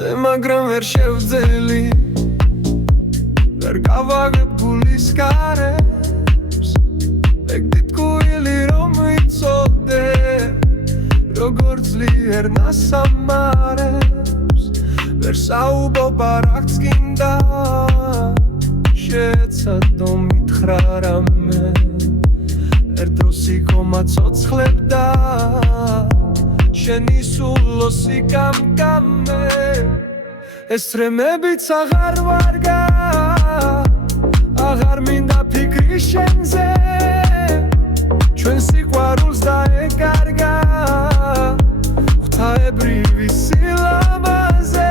Ade მაგრამ ვერ შევძელი ვერ გავაგებ გულის კარებს ეგ თითქუილი რომ იცოდე როგორ ძლიერ ნასამარებს ვერ საუბრობ არც გინდა შეეცადო მითხრა რამე ერთ დროს იქო მაცოცხლებდა შენი სულოსი კამკამე ეს რემებიც აღარ ვარგა აღარ მინდა ფიქრი შენზე ჩვენ სიყვარულს დაეკარგა ღვთაებრივი სილამაზე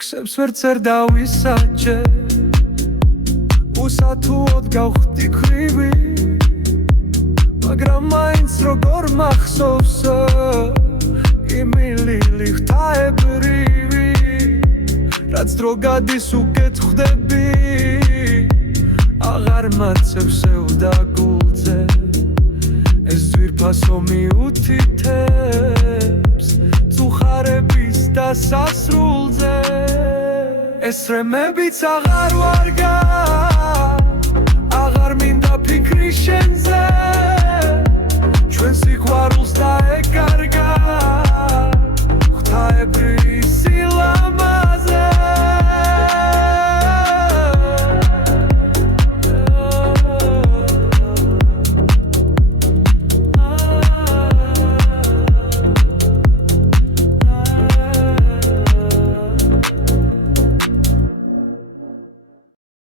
ლექსებს ვერ წერდა ვისაჯე უსათუოდ გავხდი ქრივი მაგრამ მაინც როგორ მახსოვს იმილილი ღვთაებრივი რაც დრო გადის უკეთ ხვდები აღარ მაცევს სევდა გულზე ეს ძვირფასო მიუთითებს წუხარების დასასრულზე ეს რემებიც აღარ ვარგა